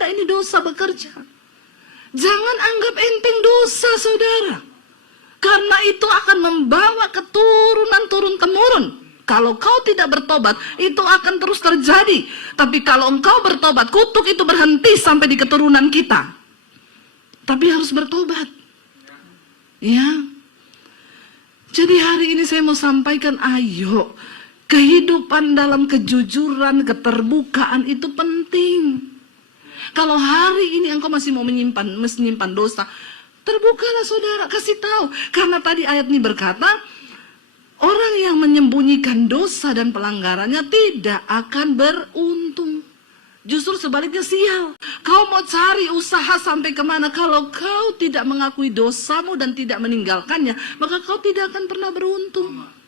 tanda ini dosa bekerja. Jangan anggap enteng dosa, saudara. Karena itu akan membawa keturunan turun-temurun. Kalau kau tidak bertobat, itu akan terus terjadi. Tapi kalau engkau bertobat, kutuk itu berhenti sampai di keturunan kita. Tapi harus bertobat. Ya. Jadi hari ini saya mau sampaikan, ayo. Kehidupan dalam kejujuran, keterbukaan itu penting. Kalau hari ini engkau masih mau menyimpan dosa, terbukalah saudara, kasih tahu. Karena tadi ayat ini berkata, orang yang menyembunyikan dosa dan pelanggarannya tidak akan beruntung. Justru sebaliknya sial. Kau mau cari usaha sampai kemana? Kalau kau tidak mengakui dosamu dan tidak meninggalkannya, maka kau tidak akan pernah beruntung.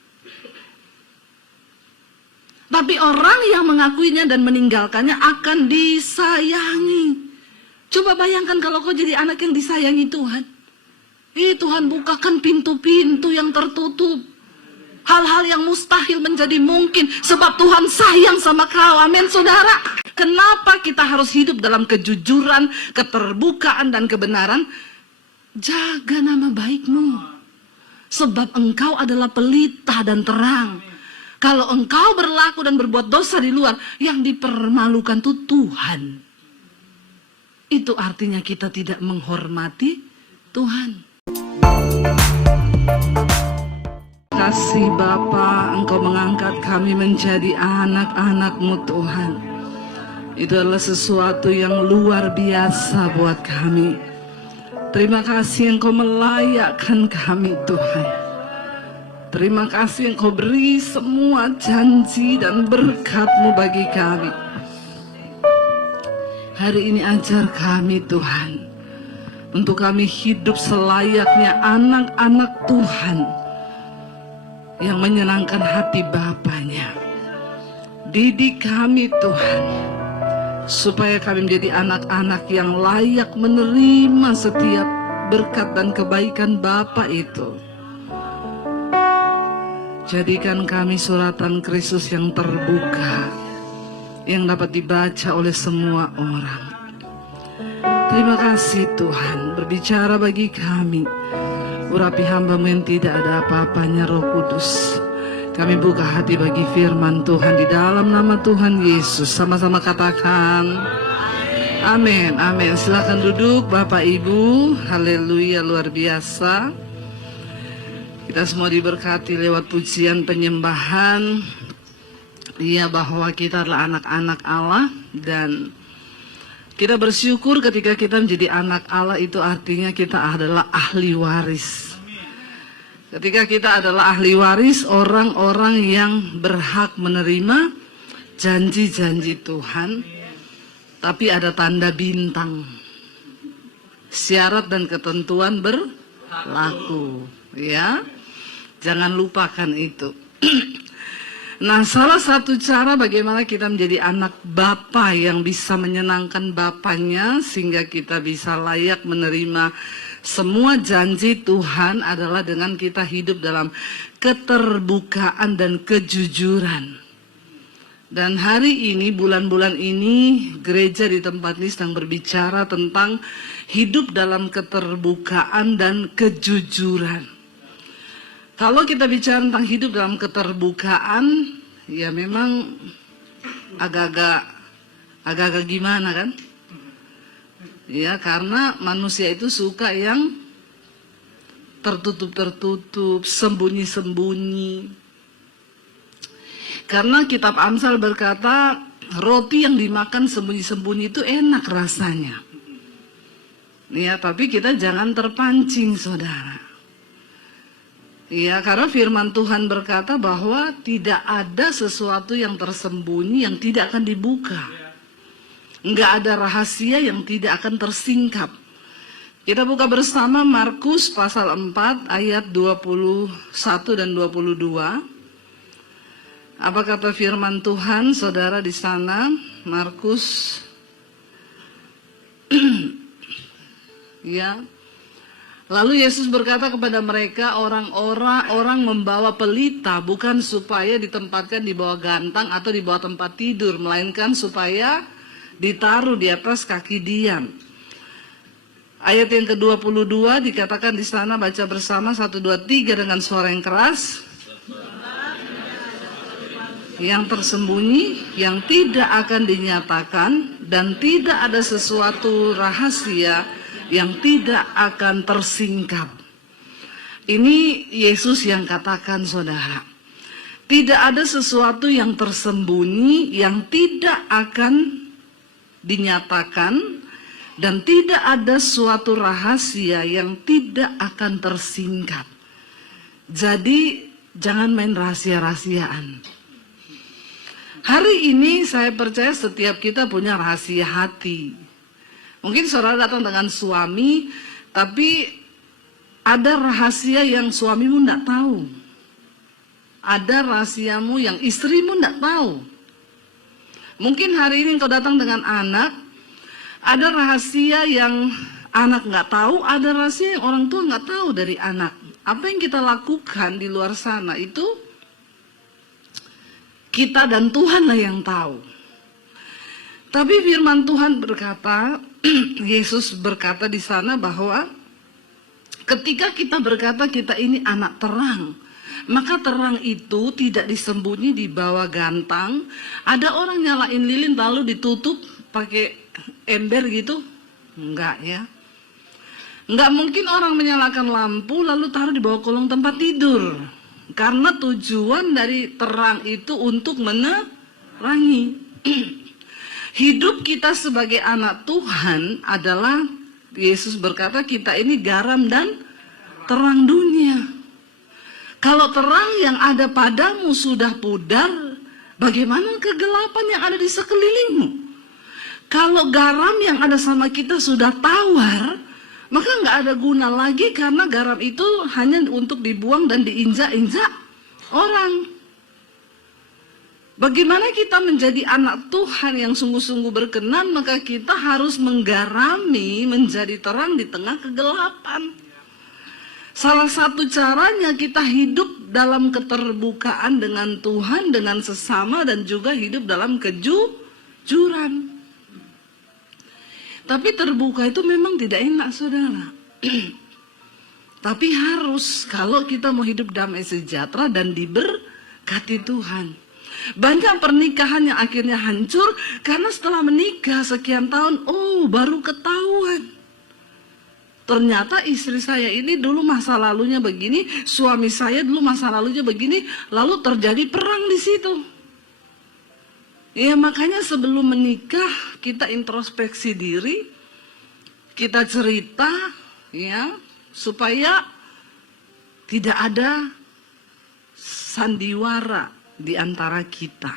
Tapi orang yang mengakuinya dan meninggalkannya akan disayangi. Coba bayangkan kalau kau jadi anak yang disayangi Tuhan. Tuhan bukakan pintu-pintu yang tertutup. Hal-hal yang mustahil menjadi mungkin. Sebab Tuhan sayang sama kau. Amin, saudara. Kenapa kita harus hidup dalam kejujuran, keterbukaan, dan kebenaran? Jaga nama baikmu. Sebab engkau adalah pelita dan terang. Kalau engkau berlaku dan berbuat dosa di luar, yang dipermalukan itu Tuhan. Itu artinya kita tidak menghormati Tuhan. Kasih Bapa, Engkau mengangkat kami menjadi anak-anak-Mu Tuhan. Itu adalah sesuatu yang luar biasa buat kami. Terima kasih Engkau melayakkan kami Tuhan. Terima kasih Engkau beri semua janji dan berkat-Mu bagi kami. Hari ini ajar kami Tuhan, untuk kami hidup selayaknya anak-anak Tuhan yang menyenangkan hati Bapanya. Didik kami Tuhan, supaya kami menjadi anak-anak yang layak menerima setiap berkat dan kebaikan Bapa itu. Jadikan kami suratan Kristus yang terbuka, yang dapat dibaca oleh semua orang. Terima kasih Tuhan, berbicara bagi kami. Urapi hamba-Mu yang tidak ada apa-apanya, Roh Kudus. Kami buka hati bagi firman Tuhan di dalam nama Tuhan Yesus. Sama-sama katakan amin, amin. Silakan duduk Bapak Ibu. Haleluya, luar biasa. Kita semua diberkati lewat pujian penyembahan. Ya, bahwa kita adalah anak-anak Allah. Dan kita bersyukur ketika kita menjadi anak Allah, itu artinya kita adalah ahli waris. Ketika kita adalah ahli waris, orang-orang yang berhak menerima janji-janji Tuhan. Tapi ada tanda bintang. Syarat dan ketentuan berlaku. Ya, jangan lupakan itu. Nah, salah satu cara bagaimana kita menjadi anak Bapa yang bisa menyenangkan Bapanya, sehingga kita bisa layak menerima semua janji Tuhan, adalah dengan kita hidup dalam keterbukaan dan kejujuran. Dan hari ini, bulan-bulan ini, gereja di tempat ini sedang berbicara tentang hidup dalam keterbukaan dan kejujuran. Kalau kita bicara tentang hidup dalam keterbukaan, ya memang agak-agak gimana kan? Ya, karena manusia itu suka yang tertutup-tertutup, sembunyi-sembunyi. Karena kitab Amsal berkata, roti yang dimakan sembunyi-sembunyi itu enak rasanya. Ya, tapi kita jangan terpancing, saudara. Ya, karena firman Tuhan berkata bahwa tidak ada sesuatu yang tersembunyi yang tidak akan dibuka. Enggak ada rahasia yang tidak akan tersingkap. Kita buka bersama Markus pasal 4 ayat 21 dan 22. Apa kata firman Tuhan, saudara, di sana? Markus ya. Lalu Yesus berkata kepada mereka, orang membawa pelita bukan supaya ditempatkan di bawah gantang atau di bawah tempat tidur, melainkan supaya ditaruh di atas kaki dian. Ayat yang ke-22 dikatakan di sana, baca bersama 1, 2, 3 dengan suara yang keras. Yang tersembunyi, yang tidak akan dinyatakan, dan tidak ada sesuatu rahasia yang tidak akan tersingkap. Ini Yesus yang katakan, saudara. Tidak ada sesuatu yang tersembunyi, yang tidak akan dinyatakan, dan tidak ada suatu rahasia yang tidak akan tersingkap. Jadi jangan main rahasia-rahasiaan. Hari ini saya percaya setiap kita punya rahasia hati. Mungkin saudara datang dengan suami, tapi ada rahasia yang suamimu tidak tahu. Ada rahasiamu yang istrimu tidak tahu. Mungkin hari ini kau datang dengan anak, ada rahasia yang anak nggak tahu, ada rahasia yang orang tua nggak tahu dari anak. Apa yang kita lakukan di luar sana itu kita dan Tuhanlah yang tahu. Tapi firman Tuhan berkata, Yesus berkata di sana bahwa ketika kita berkata kita ini anak terang, maka terang itu tidak disembunyi di bawah gantang. Ada orang nyalain lilin lalu ditutup pakai ember gitu? Enggak ya. Enggak mungkin orang menyalakan lampu lalu taruh di bawah kolong tempat tidur. Karena tujuan dari terang itu untuk menerangi. Hidup kita sebagai anak Tuhan adalah, Yesus berkata kita ini garam dan terang dunia. Kalau terang yang ada padamu sudah pudar, bagaimana kegelapan yang ada di sekelilingmu? Kalau garam yang ada sama kita sudah tawar, maka nggak ada guna lagi, karena garam itu hanya untuk dibuang dan diinjak-injak orang. Bagaimana kita menjadi anak Tuhan yang sungguh-sungguh berkenan, maka kita harus menggarami menjadi terang di tengah kegelapan. Salah satu caranya kita hidup dalam keterbukaan dengan Tuhan, dengan sesama, dan juga hidup dalam kejujuran. Tapi terbuka itu memang tidak enak, saudara. Tapi harus, kalau kita mau hidup damai sejahtera dan diberkati Tuhan. Banyak pernikahan yang akhirnya hancur karena setelah menikah sekian tahun, baru ketahuan. Ternyata istri saya ini dulu masa lalunya begini, suami saya dulu masa lalunya begini, lalu terjadi perang di situ. Ya makanya sebelum menikah kita introspeksi diri, kita cerita ya, supaya tidak ada sandiwara di antara kita.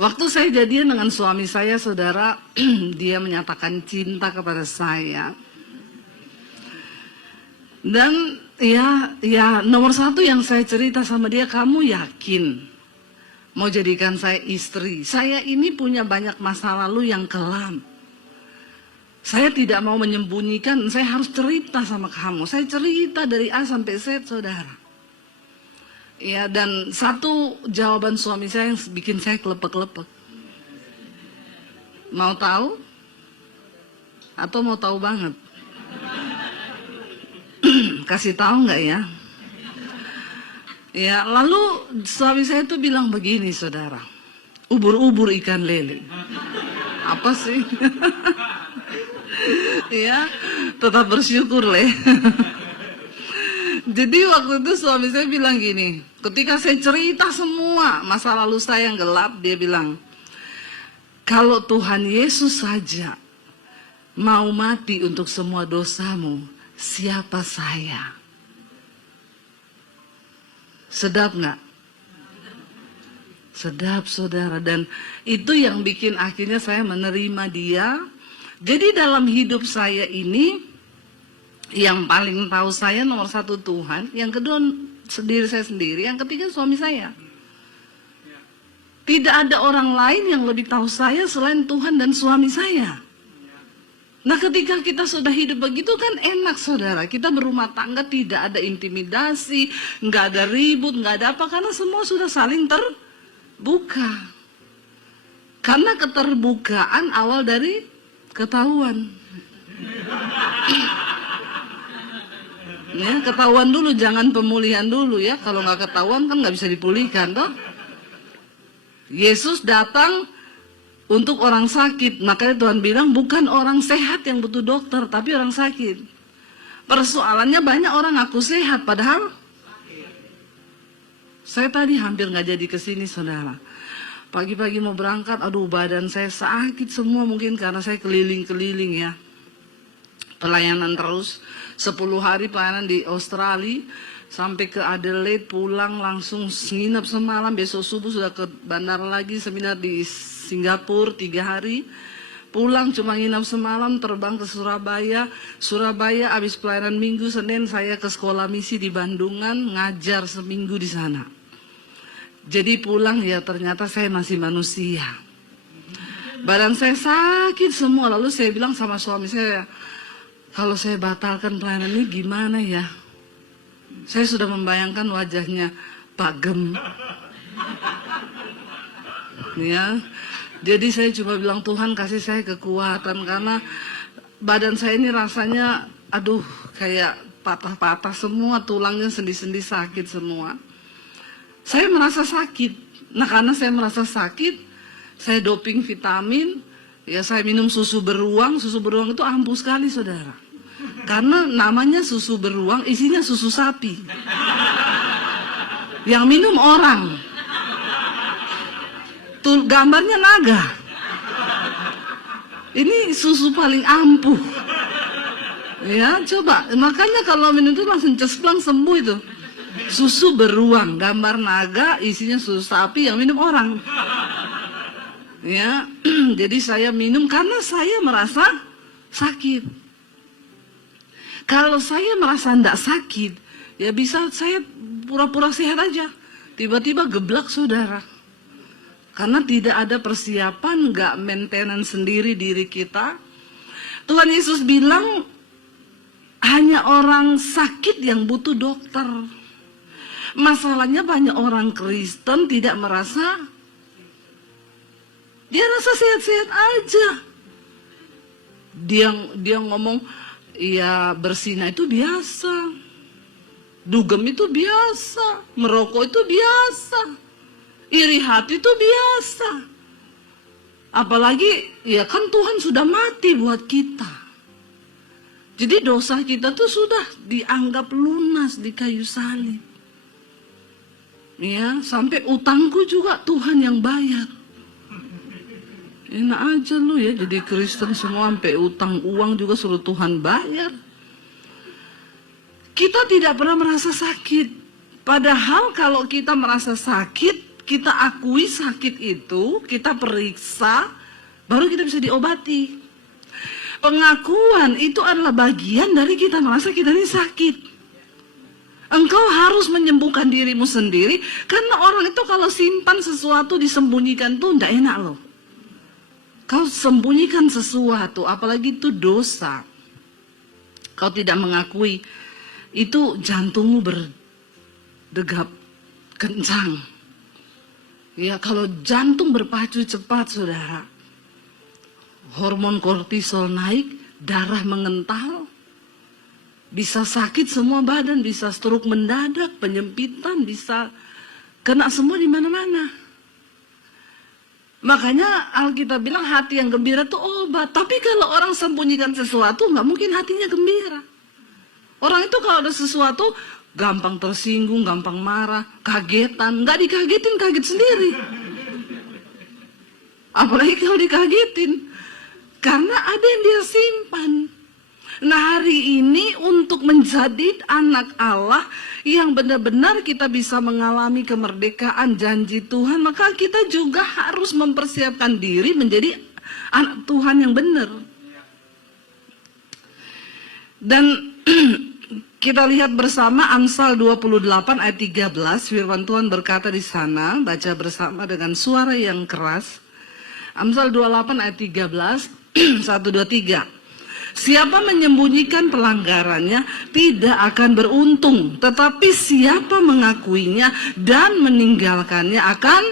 Waktu saya jadian dengan suami saya, saudara, dia menyatakan cinta kepada saya. Dan ya nomor satu yang saya cerita sama dia, kamu yakin mau jadikan saya istri? Saya ini punya banyak masa lalu yang kelam. Saya tidak mau menyembunyikan, saya harus cerita sama kamu. Saya cerita dari A sampai Z, saudara. Ya, dan satu jawaban suami saya yang bikin saya kelepek-kelepek. Mau tahu? Atau mau tahu banget? Kasih tahu nggak ya? Ya, lalu suami saya tuh bilang begini, saudara. Ubur-ubur ikan lele. Apa sih? Ya, tetap bersyukur, Le. Jadi waktu itu suami saya bilang gini, ketika saya cerita semua masa lalu saya yang gelap, dia bilang, kalau Tuhan Yesus saja mau mati untuk semua dosamu, siapa saya? Sedap nggak? Sedap, saudara. Dan itu yang bikin akhirnya saya menerima dia. Jadi dalam hidup saya ini, yang paling tahu saya nomor satu Tuhan, yang kedua diri saya sendiri, yang ketiga suami saya. Tidak ada orang lain yang lebih tahu saya selain Tuhan dan suami saya. Nah ketika kita sudah hidup begitu kan enak, saudara. Kita berumah tangga tidak ada intimidasi, nggak ada ribut, nggak ada apa, karena semua sudah saling terbuka. Karena keterbukaan awal dari ketahuan. Ya, ketahuan dulu, jangan pemulihan dulu ya. Kalau nggak ketahuan kan nggak bisa dipulihkan toh. Yesus datang untuk orang sakit, makanya Tuhan bilang bukan orang sehat yang butuh dokter, tapi orang sakit. Persoalannya banyak orang ngaku sehat, padahal saya tadi hampir nggak jadi kesini, saudara. Pagi-pagi mau berangkat, aduh badan saya sakit semua, mungkin karena saya keliling-keliling ya. Pelayanan terus, 10 hari pelayanan di Australia, sampai ke Adelaide, pulang langsung nginep semalam, besok subuh sudah ke bandara lagi, seminar di Singapura 3 hari, pulang cuma nginep semalam, terbang ke Surabaya, habis pelayanan minggu, Senin saya ke sekolah misi di Bandungan, ngajar seminggu di sana. Jadi pulang ya ternyata saya masih manusia. Badan saya sakit semua, lalu saya bilang sama suami saya, kalau saya batalkan pelayanan ini gimana ya? Saya sudah membayangkan wajahnya Pak Gem. Ya, jadi saya cuma bilang Tuhan kasih saya kekuatan karena badan saya ini rasanya, aduh kayak patah-patah semua, tulangnya sendi-sendi sakit semua. Saya merasa sakit. Nah karena saya merasa sakit, saya doping vitamin. Ya saya minum susu beruang itu ampuh sekali saudara. Karena namanya susu beruang, isinya susu sapi. Yang minum orang. Tuh gambarnya naga. Ini susu paling ampuh. Ya coba, makanya kalau minum itu langsung cesplang sembuh itu. Susu beruang, gambar naga, isinya susu sapi yang minum orang. Ya, jadi saya minum karena saya merasa sakit. Kalau saya merasa tidak sakit, ya bisa saya pura-pura sehat aja. Tiba-tiba geblak saudara. Karena tidak ada persiapan, nggak maintenance sendiri diri kita. Tuhan Yesus bilang, hanya orang sakit yang butuh dokter. Masalahnya banyak orang Kristen tidak merasa, dia rasa sehat-sehat aja. Dia ngomong, ya berzina itu biasa, dugem itu biasa, merokok itu biasa, iri hati itu biasa. Apalagi ya kan Tuhan sudah mati buat kita. Jadi dosa kita tuh sudah dianggap lunas di kayu salib. Ya, sampai utangku juga Tuhan yang bayar. Enak aja lu ya jadi Kristen semua sampai utang uang juga suruh Tuhan bayar. Kita tidak pernah merasa sakit. Padahal kalau kita merasa sakit, kita akui sakit itu, kita periksa, baru kita bisa diobati. Pengakuan itu adalah bagian dari kita merasa kita ini sakit. Engkau harus menyembuhkan dirimu sendiri, karena orang itu kalau simpan sesuatu disembunyikan tuh tidak enak loh. Kau sembunyikan sesuatu, apalagi itu dosa. Kau tidak mengakui, itu jantungmu berdegap kencang. Ya kalau jantung berpacu cepat saudara, hormon kortisol naik, darah mengental, bisa sakit semua badan, bisa stroke mendadak, penyempitan, bisa kena semua di mana-mana. Makanya Alkitab bilang hati yang gembira itu obat. Tapi kalau orang sembunyikan sesuatu, nggak mungkin hatinya gembira. Orang itu kalau ada sesuatu, gampang tersinggung, gampang marah, kagetan. Nggak dikagetin, kaget sendiri. Apalagi kalau dikagetin. Karena ada yang dia simpan. Nah hari ini untuk menjadi anak Allah yang benar-benar kita bisa mengalami kemerdekaan janji Tuhan, maka kita juga harus mempersiapkan diri menjadi anak Tuhan yang benar. Dan kita lihat bersama Amsal 28 ayat 13, firman Tuhan berkata di sana, baca bersama dengan suara yang keras. Amsal 28 ayat 13, 1, 2, 3. Siapa menyembunyikan pelanggarannya tidak akan beruntung, tetapi siapa mengakuinya dan meninggalkannya akan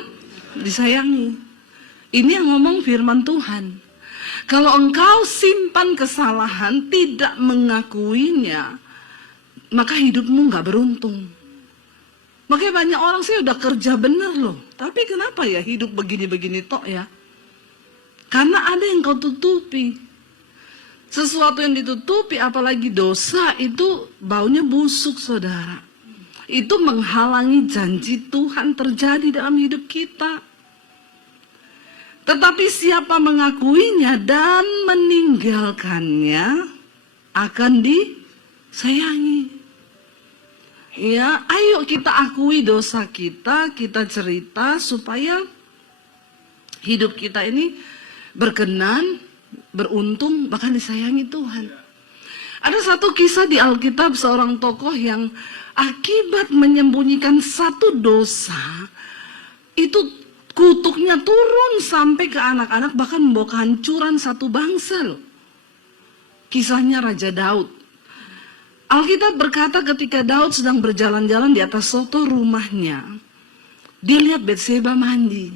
disayangi. Ini yang ngomong firman Tuhan. Kalau engkau simpan kesalahan, tidak mengakuinya, maka hidupmu gak beruntung. Makanya banyak orang sih udah kerja bener loh, tapi kenapa ya hidup begini-begini tok ya? Karena ada yang kau tutupi. Sesuatu yang ditutupi, apalagi dosa, itu baunya busuk, saudara. Itu menghalangi janji Tuhan terjadi dalam hidup kita. Tetapi siapa mengakuinya dan meninggalkannya akan disayangi. Ya, ayo kita akui dosa kita, kita cerita supaya hidup kita ini berkenan, beruntung, bahkan disayangi Tuhan. Ada satu kisah di Alkitab, seorang tokoh yang akibat menyembunyikan satu dosa, itu kutuknya turun sampai ke anak-anak, bahkan membawa kehancuran satu bangsa loh. Kisahnya Raja Daud. Alkitab berkata ketika Daud sedang berjalan-jalan di atas soto rumahnya, dia lihat Batseba mandi.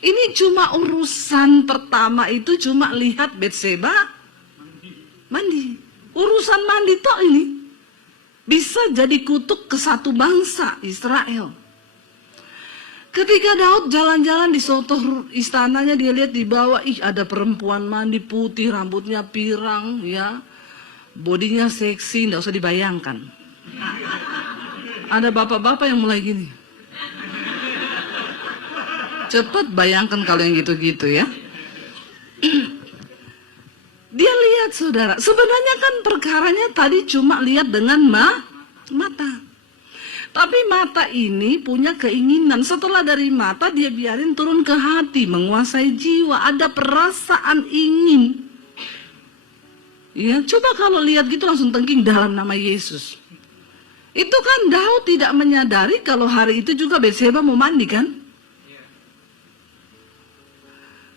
Ini cuma urusan pertama itu, cuma lihat Batseba mandi. Urusan mandi toh ini bisa jadi kutuk ke satu bangsa Israel. Ketika Daud jalan-jalan di soto istananya, dia lihat di bawah, ada perempuan mandi putih, rambutnya pirang, ya, bodinya seksi, nggak usah dibayangkan. Ada bapak-bapak yang mulai gini. Cepat bayangkan kalau yang gitu-gitu ya. Dia lihat, saudara, sebenarnya kan perkaranya tadi cuma lihat dengan mata. Tapi mata ini punya keinginan, setelah dari mata dia biarin turun ke hati, menguasai jiwa, ada perasaan ingin. Ya, coba kalau lihat gitu langsung tengking dalam nama Yesus. Itu kan Daud tidak menyadari kalau hari itu juga Batseba mau mandi kan?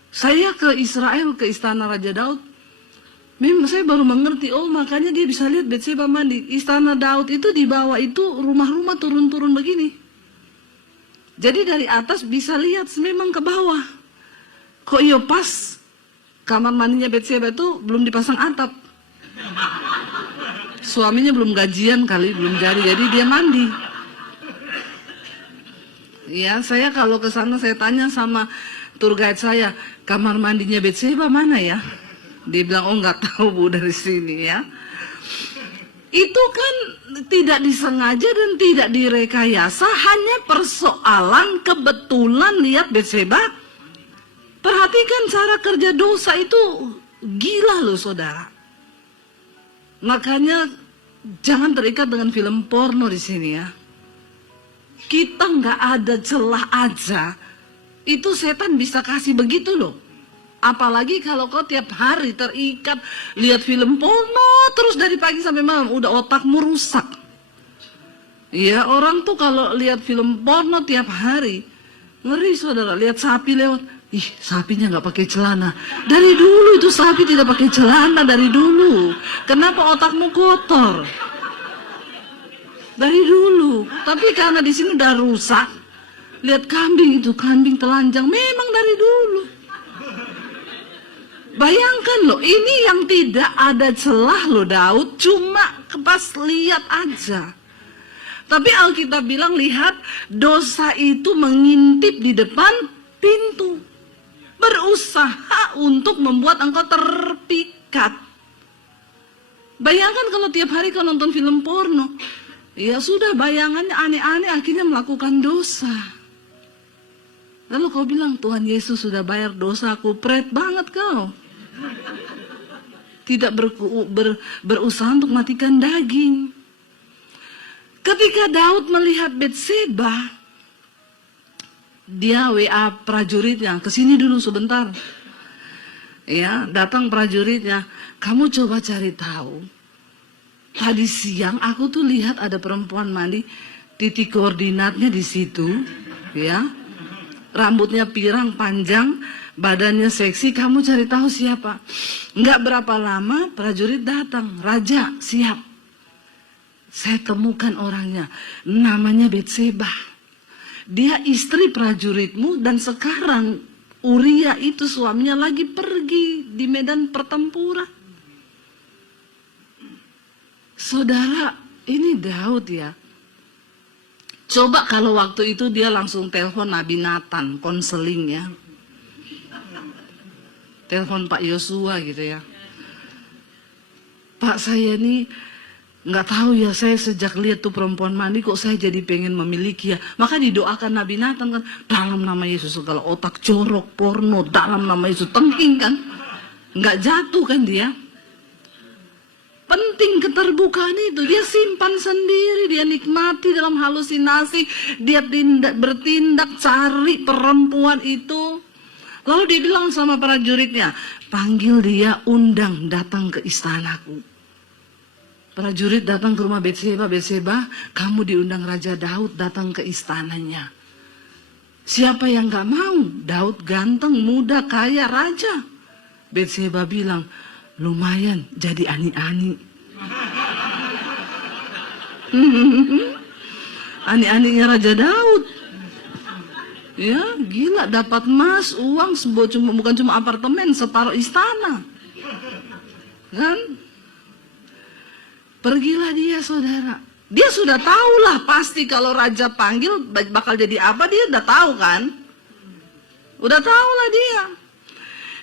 Saya ke Israel, ke istana Raja Daud. Memang saya baru mengerti, oh makanya dia bisa lihat Batseba mandi. Istana Daud itu di bawah itu rumah-rumah turun-turun begini. Jadi dari atas bisa lihat memang ke bawah. Kok iya pas kamar mandinya Batseba itu belum dipasang atap. Suaminya belum gajian kali, belum jadi dia mandi. Ya, saya kalau ke sana saya tanya sama tour guide saya, kamar mandinya Batseba mana ya? Dia bilang, oh nggak tahu Bu, dari sini ya. Itu kan tidak disengaja dan tidak direkayasa, hanya persoalan kebetulan lihat Batseba. Perhatikan cara kerja dosa itu gila loh, saudara. Makanya jangan terikat dengan film porno di sini ya. Kita nggak ada celah aja, itu setan bisa kasih begitu loh. Apalagi kalau kau tiap hari terikat lihat film porno terus dari pagi sampai malam, udah otakmu rusak. Ya, orang tuh kalau lihat film porno tiap hari, ngeri, saudara. Lihat sapi lewat, ih sapinya nggak pakai celana. Dari dulu itu sapi tidak pakai celana, dari dulu. Kenapa otakmu kotor? Dari dulu. Tapi karena di sini udah rusak. Lihat kambing itu, kambing telanjang, memang dari dulu. Bayangkan loh, ini yang tidak ada celah loh Daud, cuma pas lihat aja. Tapi Alkitab bilang, lihat, dosa itu mengintip di depan pintu, berusaha untuk membuat engkau terpikat. Bayangkan kalau tiap hari kau nonton film porno, ya sudah, bayangannya aneh-aneh, akhirnya melakukan dosa. Lalu kau bilang, Tuhan Yesus sudah bayar dosa aku, pret banget kau. Tidak berusaha untuk matikan daging. Ketika Daud melihat Batseba, dia WA prajuritnya, kesini dulu sebentar. Ya, datang prajuritnya, kamu coba cari tahu. Tadi siang aku tuh lihat ada perempuan mandi, titik koordinatnya di situ, ya. Rambutnya pirang panjang, badannya seksi, kamu cari tahu siapa. Nggak berapa lama prajurit datang, Raja siap. Saya temukan orangnya, namanya Batseba. Dia istri prajuritmu dan sekarang Uria itu suaminya lagi pergi di medan pertempuran. Saudara, ini Daud ya. Coba kalau waktu itu dia langsung telepon Nabi Nathan, konseling ya. Telepon Pak Yosua gitu ya. Pak, saya nih nggak tahu ya, saya sejak lihat tuh perempuan mandi kok saya jadi pengen memiliki ya. Maka didoakan Nabi Nathan kan, dalam nama Yesus segala otak jorok, porno, dalam nama Yesus, tengking kan. Nggak jatuh kan dia. Penting keterbukaan itu, dia simpan sendiri, dia nikmati dalam halusinasi, dia bertindak cari perempuan itu. Lalu dia bilang sama prajuritnya, panggil dia, undang datang ke istanaku. Prajurit datang ke rumah Betseba, Betseba, kamu diundang Raja Daud datang ke istananya. Siapa yang gak mau? Daud ganteng, muda, kaya, raja. Betseba bilang, lumayan jadi ani-ani. Ani-aninya Raja Daud. Ya, gila, dapat emas, uang, bukan cuma apartemen, separuh istana. Kan? Pergilah dia, saudara. Dia sudah tahulah pasti kalau raja panggil bakal jadi apa, dia udah tahu kan? Udah tahulah dia.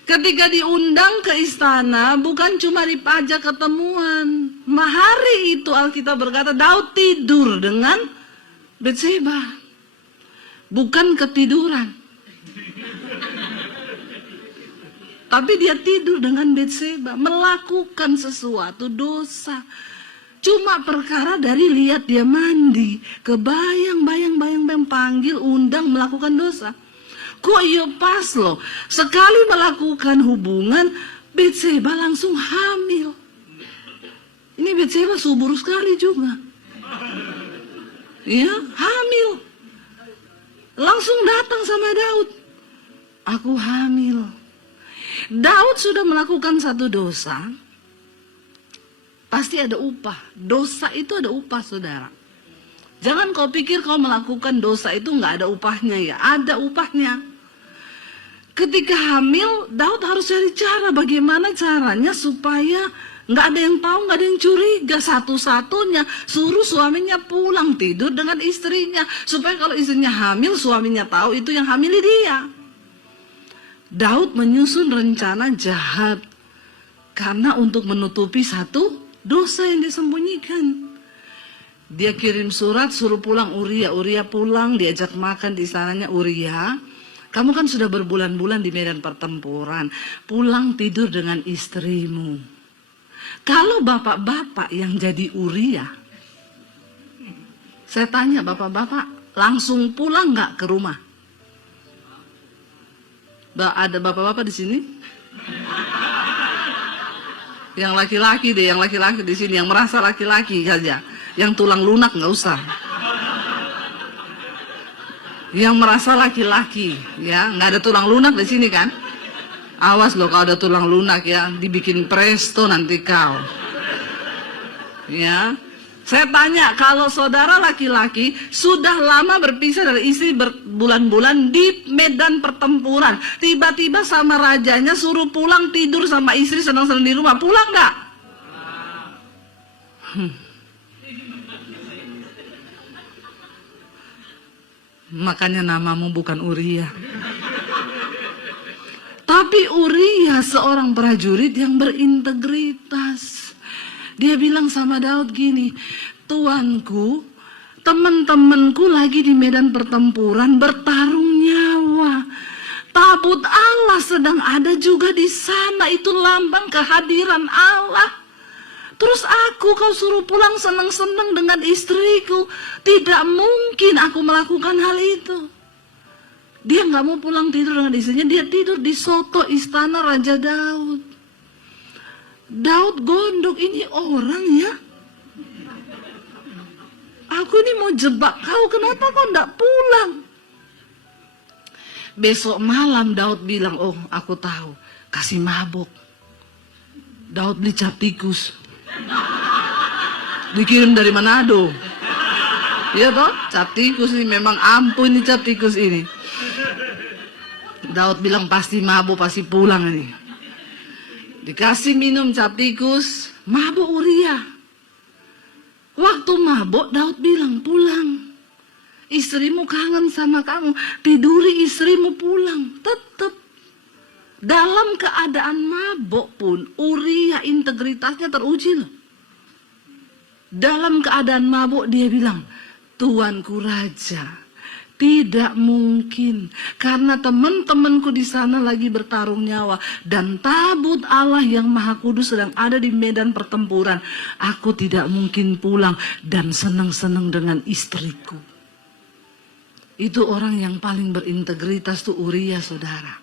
Ketika diundang ke istana, bukan cuma dipajak ketemuan. Hari itu Alkitab berkata, Daud tidur dengan Betseba. Bukan ketiduran. Tapi dia tidur dengan Betseba, melakukan sesuatu dosa. Cuma perkara dari lihat dia mandi, kebayang-bayang panggil, undang, melakukan dosa. Kok iya pas loh, sekali melakukan hubungan, Betseba langsung hamil. Ini Betseba subur sekali juga. Ya, hamil. Langsung datang sama Daud. Aku hamil. Daud sudah melakukan satu dosa. Pasti ada upah. Dosa itu ada upah, saudara. Jangan kau pikir kau melakukan dosa itu nggak ada upahnya ya. Ada upahnya. Ketika hamil, Daud harus cari cara. Bagaimana caranya supaya nggak ada yang tahu, nggak ada yang curiga. Satu-satunya suruh suaminya pulang tidur dengan istrinya, supaya kalau istrinya hamil, suaminya tahu itu yang hamil dia. Daud menyusun rencana jahat karena untuk menutupi satu dosa yang disembunyikan. Dia kirim surat suruh pulang Uria. Uria pulang, diajak makan di istananya. Uria, kamu kan sudah berbulan-bulan di medan pertempuran, pulang tidur dengan istrimu. Kalau bapak-bapak yang jadi Uria, saya tanya bapak-bapak, langsung pulang nggak ke rumah? Ada bapak-bapak di sini? Yang laki-laki deh, yang laki-laki di sini, yang merasa laki-laki saja, yang tulang lunak nggak usah. Yang merasa laki-laki, ya nggak ada tulang lunak di sini kan? Awas loh kalau ada tulang lunak ya, dibikin presto nanti kau. Ya, saya tanya, kalau saudara laki-laki sudah lama berpisah dari istri berbulan-bulan di medan pertempuran, tiba-tiba sama rajanya suruh pulang tidur sama istri senang-senang di rumah, pulang nggak? Makanya namamu bukan Uria. Tapi Uria seorang prajurit yang berintegritas. Dia bilang sama Daud gini, Tuanku, teman-temanku lagi di medan pertempuran bertarung nyawa. Tabut Allah sedang ada juga di sana, itu lambang kehadiran Allah. Terus kau suruh pulang senang-senang dengan istriku. Tidak mungkin aku melakukan hal itu. Dia nggak mau pulang tidur dengan istrinya, dia tidur di soto istana Raja Daud. Daud gondok, ini orang ya. Aku ini mau jebak kau, kenapa kau nggak pulang? Besok malam Daud bilang, oh aku tahu, kasih mabuk. Daud beli cap tikus. Dikirim dari Manado. Iya toh, cap tikus ini memang ampuh ini cap tikus ini. Daud bilang pasti mabuk, pasti pulang ini. Dikasih minum cap tikus, mabuk Uria. Waktu mabuk Daud bilang pulang. Istrimu kangen sama kamu, tiduri istrimu pulang. Tetap dalam keadaan mabuk pun Uria integritasnya teruji loh. Dalam keadaan mabuk dia bilang, Tuanku Raja, tidak mungkin, karena teman-temanku di sana lagi bertarung nyawa dan tabut Allah yang Maha Kudus sedang ada di medan pertempuran. Aku tidak mungkin pulang dan senang-senang dengan istriku. Itu orang yang paling berintegritas tuh Uria, saudara.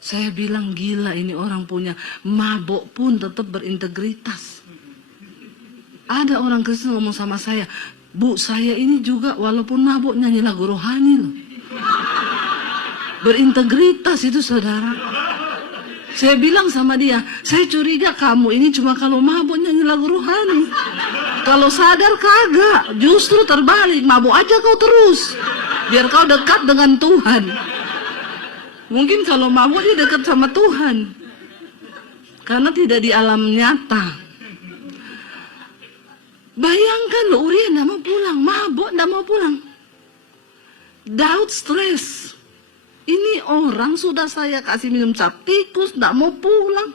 Saya bilang gila ini orang punya mabuk pun tetap berintegritas. Ada orang Kristen ngomong sama saya, Bu, saya ini juga walaupun mabuk nyanyi lagu rohani loh. Berintegritas itu, saudara. Saya bilang sama dia, saya curiga kamu ini cuma kalau mabuk nyanyi lagu rohani. Kalau sadar kagak, justru terbalik, mabuk aja kau terus. Biar kau dekat dengan Tuhan. Mungkin kalau mabuk dia dekat sama Tuhan. Karena tidak di alam nyata. Bayangkan loh, Uria tidak mau pulang, mabuk tidak mau pulang. Daud stres. Ini orang sudah saya kasih minum cap tikus, tidak mau pulang.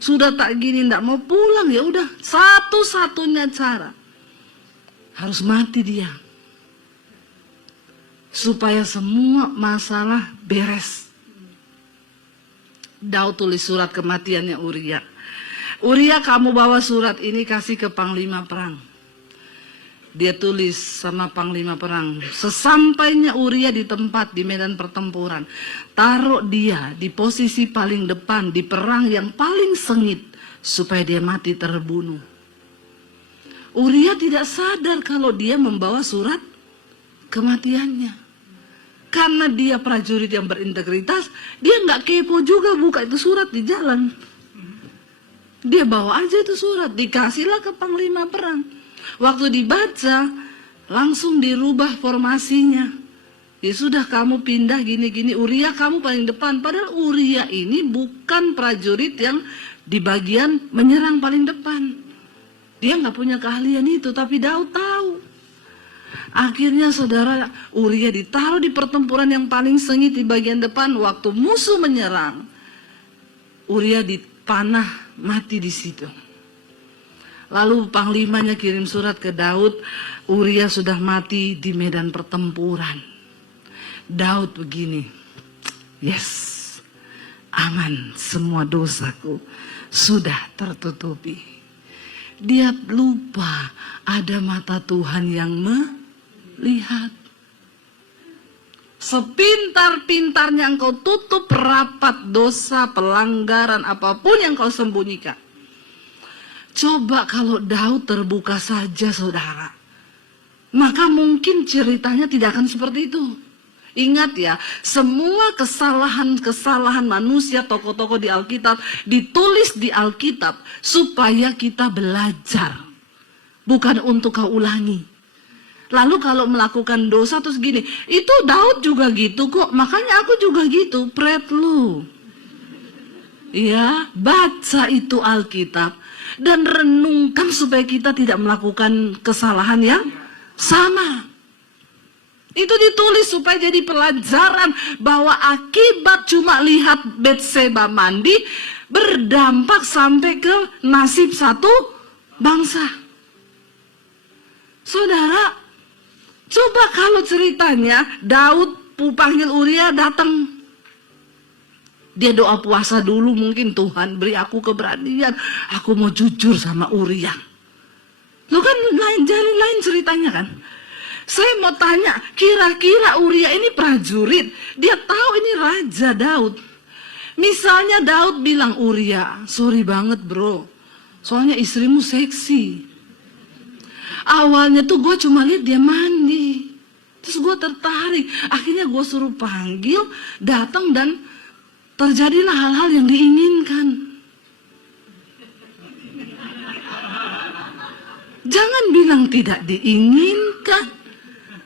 Sudah tak gini, tidak mau pulang. Ya udah, satu-satunya cara harus mati dia, supaya semua masalah beres. Daud tulis surat kematiannya Uria. Uria, kamu bawa surat ini kasih ke panglima perang. Dia tulis sama panglima perang. Sesampainya Uria di tempat di medan pertempuran, taruh dia di posisi paling depan di perang yang paling sengit supaya dia mati terbunuh. Uria tidak sadar kalau dia membawa surat kematiannya. Karena dia prajurit yang berintegritas, dia nggak kepo juga buka itu surat di jalan. Dia bawa aja itu surat, dikasihlah ke panglima perang. Waktu dibaca, langsung dirubah formasinya. Ya sudah, kamu pindah gini-gini, Uria kamu paling depan. Padahal Uria ini bukan prajurit yang di bagian menyerang paling depan. Dia nggak punya keahlian itu, tapi Daud tahu. Akhirnya saudara, Uria ditaruh di pertempuran yang paling sengit di bagian depan. Waktu musuh menyerang, Uria dipanah mati di situ. Lalu panglimanya kirim surat ke Daud, Uria sudah mati di medan pertempuran. Daud begini, yes, aman, semua dosaku sudah tertutupi. Dia lupa ada mata Tuhan yang melihat. Sepintar-pintarnya engkau tutup rapat dosa, pelanggaran, apapun yang kau sembunyikan. Coba kalau Daud terbuka saja, saudara, maka mungkin ceritanya tidak akan seperti itu. Ingat ya, semua kesalahan-kesalahan manusia, tokoh-tokoh di Alkitab, ditulis di Alkitab supaya kita belajar, bukan untuk kau ulangi. Lalu kalau melakukan dosa terus gini, itu Daud juga gitu kok, makanya aku juga gitu. Pret lu. Ya, baca itu Alkitab dan renungkan supaya kita tidak melakukan kesalahan yang sama. Itu ditulis supaya jadi pelajaran bahwa akibat cuma lihat Betseba mandi berdampak sampai ke nasib satu bangsa. Saudara, coba kalau ceritanya Daud panggil Uria datang. Dia doa puasa dulu, mungkin Tuhan beri aku keberanian, aku mau jujur sama Uria. Lo kan lain ceritanya kan. Saya mau tanya, kira-kira Uria ini prajurit, dia tahu ini Raja Daud. Misalnya Daud bilang, Uria, sorry banget bro, soalnya istrimu seksi. Awalnya tuh gue cuma lihat dia mandi, terus gue tertarik, akhirnya gue suruh panggil, datang dan terjadilah hal-hal yang diinginkan. Jangan bilang tidak diinginkan.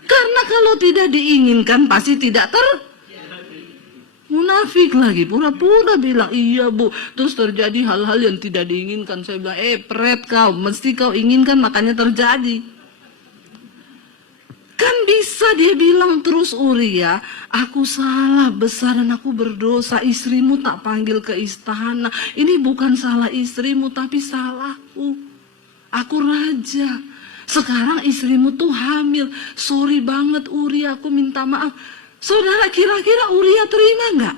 Karena kalau tidak diinginkan pasti tidak Munafik lagi, pura-pura bilang, iya bu. Terus terjadi hal-hal yang tidak diinginkan. Saya bilang, pret kau, mesti kau inginkan makanya terjadi. Kan bisa dia bilang terus Uria, aku salah besar dan aku berdosa, istrimu tak panggil ke istana. Ini bukan salah istrimu tapi salahku. Aku raja. Sekarang istrimu tuh hamil. Sorry banget Uria, aku minta maaf. Saudara, kira-kira Uria terima nggak?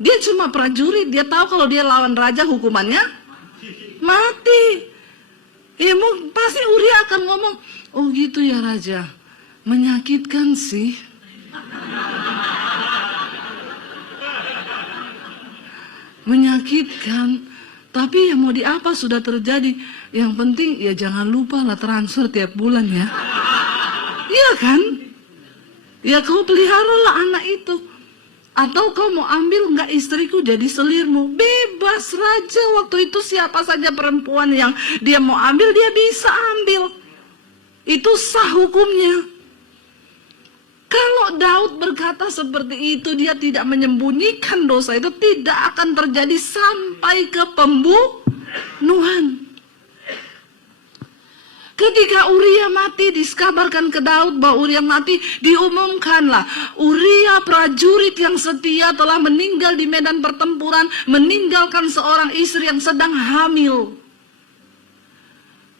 Dia cuma prajurit, dia tahu kalau dia lawan raja hukumannya mati. Ya pasti Uria akan ngomong, oh gitu ya raja, menyakitkan sih. Menyakitkan, tapi ya mau di apa sudah terjadi. Yang penting ya jangan lupa lah transfer tiap bulan ya. Iya kan? Ya kau peliharalah anak itu. Atau kau mau ambil enggak istriku jadi selirmu. Bebas raja, waktu itu siapa saja perempuan yang dia mau ambil dia bisa ambil. Itu sah hukumnya. Kalau Daud berkata seperti itu, dia tidak menyembunyikan dosa itu, tidak akan terjadi sampai ke pembunuhan. Ketika Uria mati, dikabarkan ke Daud bahwa Uria mati, diumumkanlah Uria prajurit yang setia telah meninggal di medan pertempuran, meninggalkan seorang istri yang sedang hamil.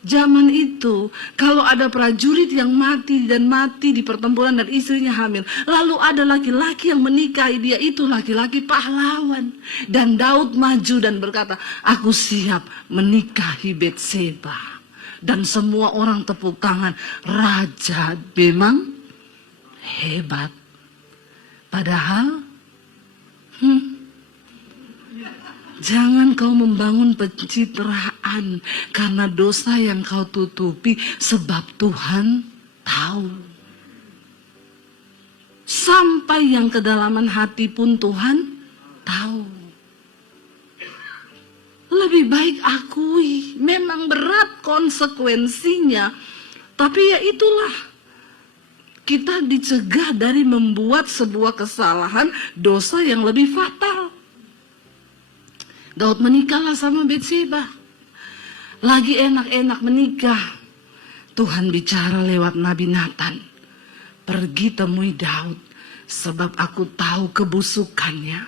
Zaman itu, kalau ada prajurit yang mati di pertempuran dan istrinya hamil, lalu ada laki-laki yang menikahi dia, itu laki-laki pahlawan. Dan Daud maju dan berkata, aku siap menikahi Betseba. Dan semua orang tepuk tangan, raja memang hebat. Padahal, jangan kau membangun pencitraan karena dosa yang kau tutupi, sebab Tuhan tahu. Sampai yang kedalaman hati pun Tuhan tahu. Lebih baik akui, memang berat konsekuensinya, tapi ya itulah, kita dicegah dari membuat sebuah kesalahan, dosa yang lebih fatal. Daud menikahlah sama Betseba. Lagi enak-enak menikah, Tuhan bicara lewat Nabi Nathan. Pergi temui Daud, sebab aku tahu kebusukannya.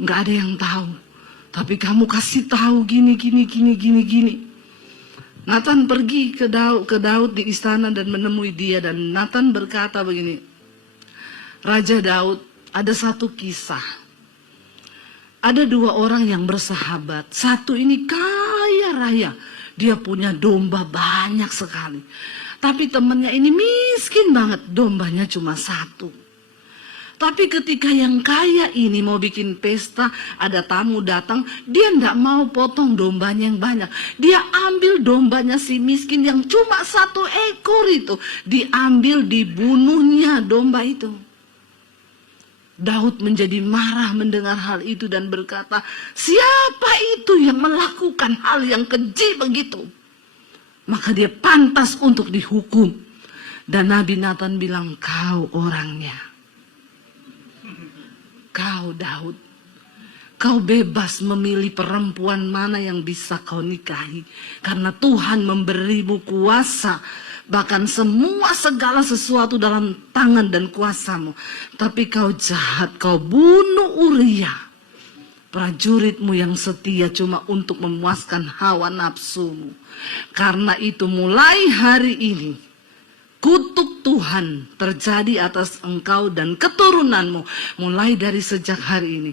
Nggak ada yang tahu. Tapi kamu kasih tahu gini. Nathan pergi ke Daud di istana dan menemui dia. Dan Nathan berkata begini, Raja Daud, ada satu kisah. Ada dua orang yang bersahabat. Satu ini kaya raya. Dia punya domba banyak sekali. Tapi temannya ini miskin banget. Dombanya cuma satu. Tapi ketika yang kaya ini mau bikin pesta, ada tamu datang, dia tidak mau potong dombanya yang banyak. Dia ambil dombanya si miskin yang cuma satu ekor itu. Diambil, dibunuhnya domba itu. Daud menjadi marah mendengar hal itu dan berkata, siapa itu yang melakukan hal yang keji begitu? Maka dia pantas untuk dihukum. Dan Nabi Nathan bilang, kau orangnya. Kau Daud, kau bebas memilih perempuan mana yang bisa kau nikahi. Karena Tuhan memberimu kuasa, bahkan semua segala sesuatu dalam tangan dan kuasamu. Tapi kau jahat, kau bunuh Uria, prajuritmu yang setia cuma untuk memuaskan hawa nafsumu. Karena itu mulai hari ini, kutuk Tuhan terjadi atas engkau dan keturunanmu. Mulai dari sejak hari ini,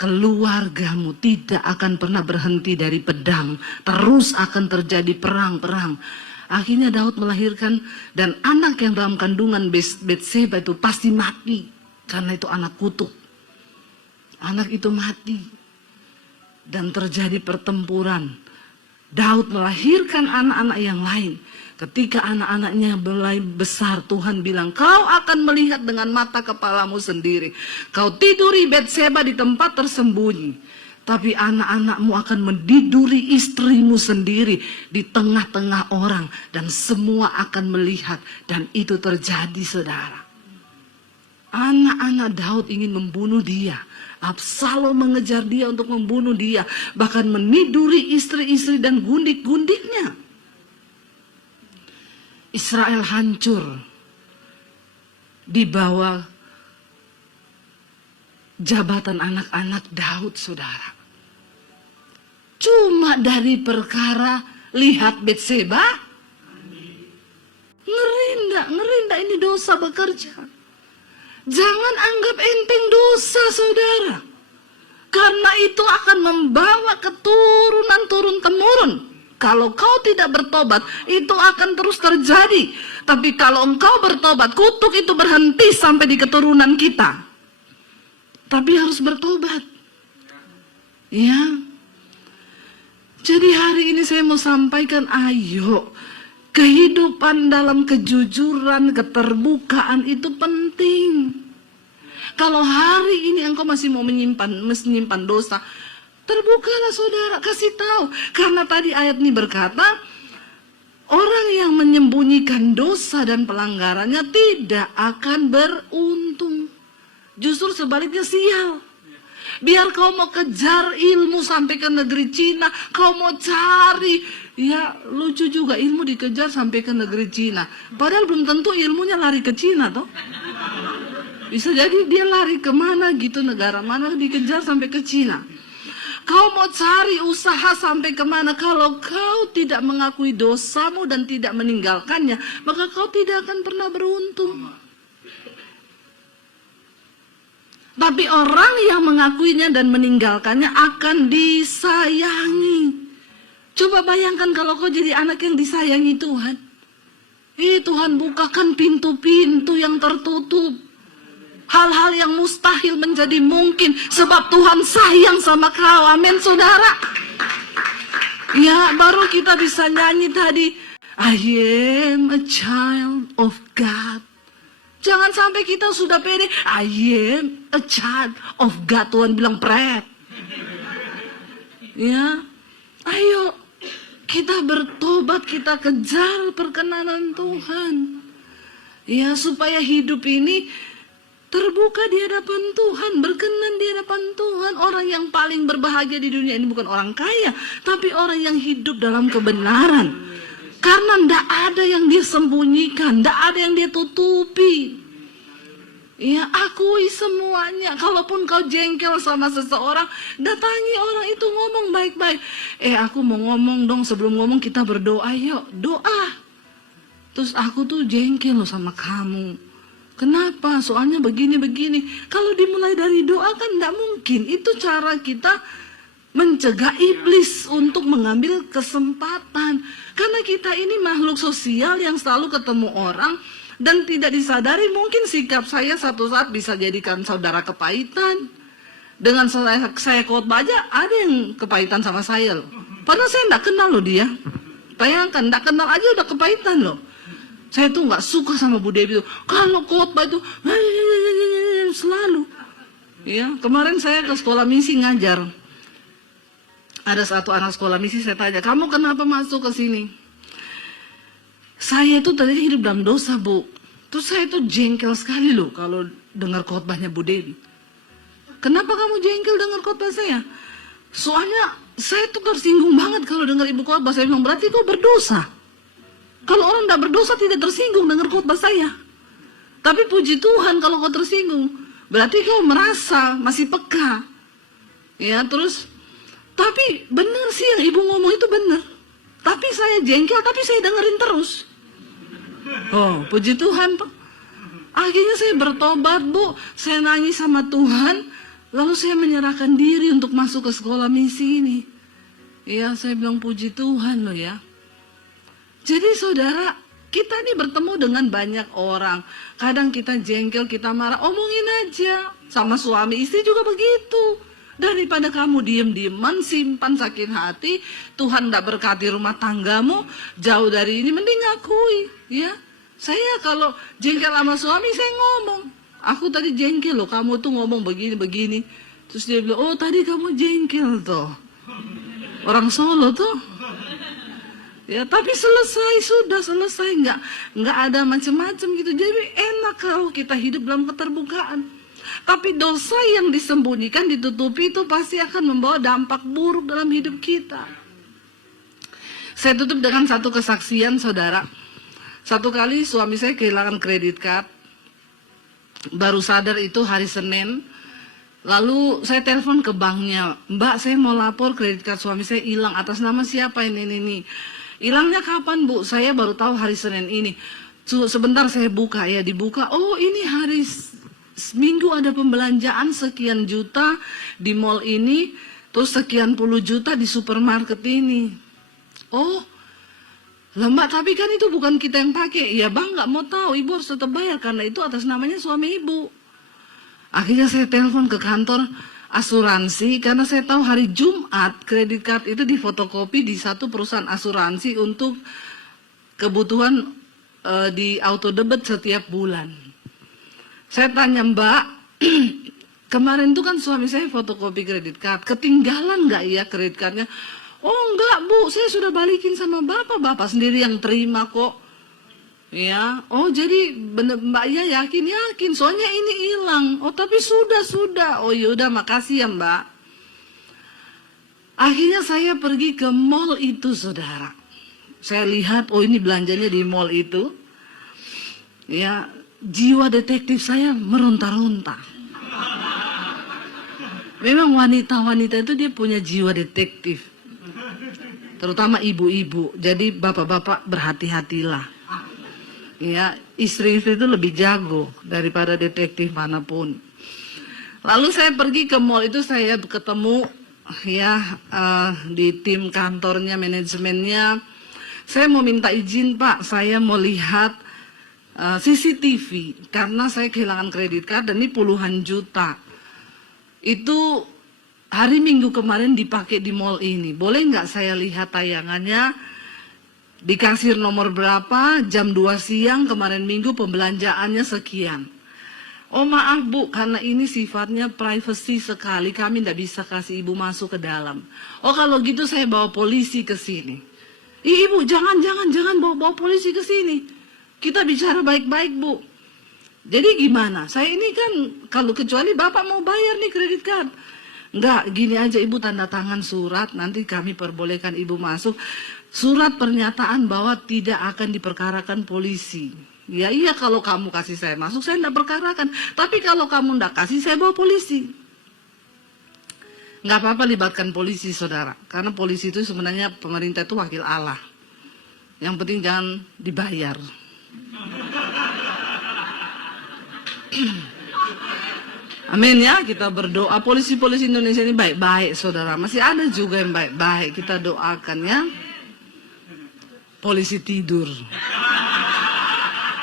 keluargamu tidak akan pernah berhenti dari pedang. Terus akan terjadi perang-perang. Akhirnya Daud melahirkan, dan anak yang dalam kandungan Betseba itu pasti mati. Karena itu anak kutuk. Anak itu mati. Dan terjadi pertempuran. Daud melahirkan anak-anak yang lain. Ketika anak-anaknya mulai besar, Tuhan bilang, kau akan melihat dengan mata kepalamu sendiri. Kau tiduri Betseba di tempat tersembunyi. Tapi anak-anakmu akan mendiduri istrimu sendiri di tengah-tengah orang. Dan semua akan melihat. Dan itu terjadi, saudara. Anak-anak Daud ingin membunuh dia. Absalom mengejar dia untuk membunuh dia, bahkan meniduri istri-istri dan gundik-gundiknya. Israel hancur di bawah jabatan anak-anak Daud, saudara. Cuma dari perkara lihat Betseba, ngeri enggak ini dosa bekerja. Jangan anggap enteng dosa, saudara. Karena itu akan membawa keturunan turun-temurun. Kalau kau tidak bertobat, itu akan terus terjadi. Tapi kalau engkau bertobat, kutuk itu berhenti sampai di keturunan kita. Tapi harus bertobat. Ya. Jadi hari ini saya mau sampaikan, ayo. Kehidupan dalam kejujuran, keterbukaan itu penting. Kalau hari ini engkau masih mau menyimpan dosa, terbukalah, saudara, kasih tahu. Karena tadi ayat ini berkata, orang yang menyembunyikan dosa dan pelanggarannya tidak akan beruntung. Justru sebaliknya sial. Biar kau mau kejar ilmu sampai ke negeri Cina, kau mau cari, ya lucu juga ilmu dikejar sampai ke negeri Cina. Padahal belum tentu ilmunya lari ke Cina toh. Bisa jadi dia lari kemana gitu, negara mana dikejar sampai ke Cina. Kau mau cari usaha sampai kemana, kalau kau tidak mengakui dosamu dan tidak meninggalkannya, maka kau tidak akan pernah beruntung. Tapi orang yang mengakuinya dan meninggalkannya akan disayangi. Coba bayangkan kalau kau jadi anak yang disayangi Tuhan. Tuhan bukakan pintu-pintu yang tertutup. Hal-hal yang mustahil menjadi mungkin sebab Tuhan sayang sama kau. Amin, saudara. Ya, baru kita bisa nyanyi tadi, I am a child of God. Jangan sampai kita sudah pede, I am a child of God. Tuhan bilang pret. Ya, ayo kita bertobat, kita kejar perkenanan Tuhan. Ya, supaya hidup ini terbuka di hadapan Tuhan, berkenan di hadapan Tuhan. Orang yang paling berbahagia di dunia ini bukan orang kaya, tapi orang yang hidup dalam kebenaran. Karena tidak ada yang dia sembunyikan, tidak ada yang dia tutupi. Ya, akui semuanya. Kalaupun kau jengkel sama seseorang, datangi orang itu, ngomong baik-baik. Aku mau ngomong dong, sebelum ngomong kita berdoa, yuk doa. Terus aku tuh jengkel loh sama kamu. Kenapa? Soalnya begini-begini. Kalau dimulai dari doa kan tidak mungkin. Itu cara kita mencegah iblis untuk mengambil kesempatan. Karena kita ini makhluk sosial yang selalu ketemu orang dan tidak disadari mungkin sikap saya satu saat bisa jadikan saudara kepahitan. Dengan saya khotbah aja ada yang kepahitan sama saya loh. Padahal saya tidak kenal loh dia. Bayangkan, tidak kenal aja udah kepahitan loh. Saya tuh nggak suka sama Bu Dewi itu. Kalau khotbah itu selalu. Ya, kemarin saya ke sekolah misi ngajar. Ada satu anak sekolah misi, saya tanya, kamu kenapa masuk ke sini? Saya itu tadinya hidup dalam dosa, Bu. Terus saya itu jengkel sekali loh kalau dengar khotbahnya Bu Dewi. Kenapa kamu jengkel dengar khotbah saya? Soalnya saya tuh tersinggung banget kalau dengar ibu khotbah. Saya bilang, berarti kau berdosa. Kalau orang tidak berdosa tidak tersinggung dengar khotbah saya. Tapi puji Tuhan kalau kau tersinggung, berarti kau merasa masih peka. Ya, terus tapi benar sih yang ibu ngomong itu benar. Tapi saya jengkel, tapi saya dengerin terus. Oh, puji Tuhan, Pak. Akhirnya saya bertobat, Bu. Saya nangis sama Tuhan. Lalu saya menyerahkan diri untuk masuk ke sekolah misi ini. Ya, saya bilang puji Tuhan loh ya. Jadi saudara, kita ini bertemu dengan banyak orang. Kadang kita jengkel, kita marah, omongin aja. Sama suami istri juga begitu. Daripada kamu diem-dieman, simpan sakit hati, Tuhan tidak berkati rumah tanggamu, jauh dari ini, mending ngakui. Ya, saya kalau jengkel sama suami, saya ngomong, aku tadi jengkel loh, kamu tuh ngomong begini-begini. Terus dia bilang, oh tadi kamu jengkel tuh. Orang Solo tuh. Ya, tapi sudah selesai, nggak ada macam-macam gitu. Jadi enak kalau kita hidup dalam keterbukaan. Tapi dosa yang disembunyikan, ditutupi itu pasti akan membawa dampak buruk dalam hidup kita. Saya tutup dengan satu kesaksian, saudara. Satu kali suami saya kehilangan kredit card. Baru sadar itu hari Senin. Lalu saya telepon ke banknya, Mbak, saya mau lapor kredit card suami saya hilang, atas nama siapa ini. Hilangnya kapan, Bu? Saya baru tahu hari Senin ini. Sebentar saya buka, ya dibuka. Oh, ini hari Minggu ada pembelanjaan sekian juta di mall ini, terus sekian puluh juta di supermarket ini. Oh, lah Mbak, tapi kan itu bukan kita yang pakai. Ya Bang, nggak mau tahu, Ibu harus tetap bayar karena itu atas namanya suami Ibu. Akhirnya saya telepon ke kantor asuransi karena saya tahu hari Jumat kredit card itu difotokopi di satu perusahaan asuransi untuk kebutuhan di auto debit setiap bulan. Saya tanya, Mbak, kemarin itu kan suami saya fotokopi kredit card, ketinggalan nggak ya kredit cardnya? Oh enggak, Bu, saya sudah balikin sama Bapak sendiri yang terima kok. Ya, oh jadi bener, Mbak ya yakin, soalnya ini hilang. Oh tapi sudah. Oh yaudah, makasih ya Mbak. Akhirnya saya pergi ke mall itu, saudara. Saya lihat, oh ini belanjanya di mall itu. Ya, jiwa detektif saya meronta-ronta. Memang wanita-wanita itu dia punya jiwa detektif. Terutama ibu-ibu. Jadi bapak-bapak berhati-hatilah. Ya, istri-istri itu lebih jago daripada detektif manapun. Lalu saya pergi ke mall itu, saya ketemu ya di tim kantornya, manajemennya. Saya mau minta izin, Pak, saya mau lihat CCTV karena saya kehilangan kredit card dan ini puluhan juta. Itu hari Minggu kemarin dipakai di mall ini. Boleh nggak saya lihat tayangannya? Di kasir nomor berapa, jam 2 siang, kemarin Minggu pembelanjaannya sekian. Oh maaf Bu, karena ini sifatnya privacy sekali, kami tidak bisa kasih Ibu masuk ke dalam. Oh kalau gitu saya bawa polisi ke sini. Ibu jangan bawa polisi ke sini. Kita bicara baik-baik Bu. Jadi gimana? Saya ini kan, kalau kecuali Bapak mau bayar nih kredit card. Enggak, gini aja Ibu tanda tangan surat, nanti kami perbolehkan Ibu masuk. Surat pernyataan bahwa tidak akan diperkarakan polisi. Ya iya, kalau kamu kasih saya masuk, saya tidak perkarakan. Tapi kalau kamu tidak kasih, saya bawa polisi. Nggak apa-apa libatkan polisi, saudara. Karena polisi itu sebenarnya pemerintah itu wakil Allah. Yang penting jangan dibayar. Amin ya, kita berdoa. Polisi-polisi Indonesia ini baik-baik, saudara. Masih ada juga yang baik-baik. Kita doakan ya. Polisi tidur.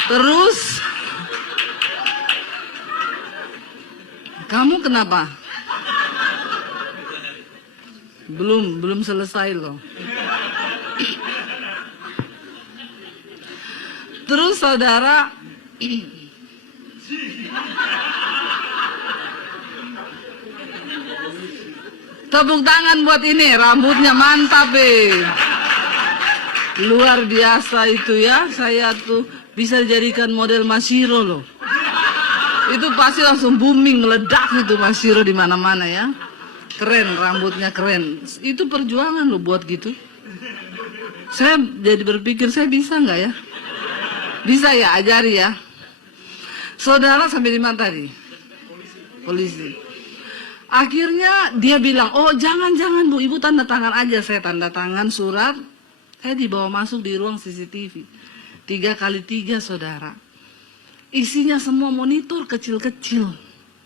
Terus kamu kenapa? Belum selesai loh. Terus saudara, tepuk tangan buat ini, rambutnya mantap luar biasa itu ya. Saya tuh bisa dijadikan model Mas Hiro loh. Itu pasti langsung booming, meledak itu Mas Hiro di mana-mana ya. Keren, rambutnya keren. Itu perjuangan loh buat gitu. Saya jadi berpikir, saya bisa nggak ya? Bisa ya, ajari ya. Saudara sampai di mana tadi? Polisi. Akhirnya dia bilang, oh jangan Bu, Ibu tanda tangan aja. Saya tanda tangan surat. Saya dibawa masuk di ruang CCTV 3x3, saudara. Isinya semua monitor kecil-kecil.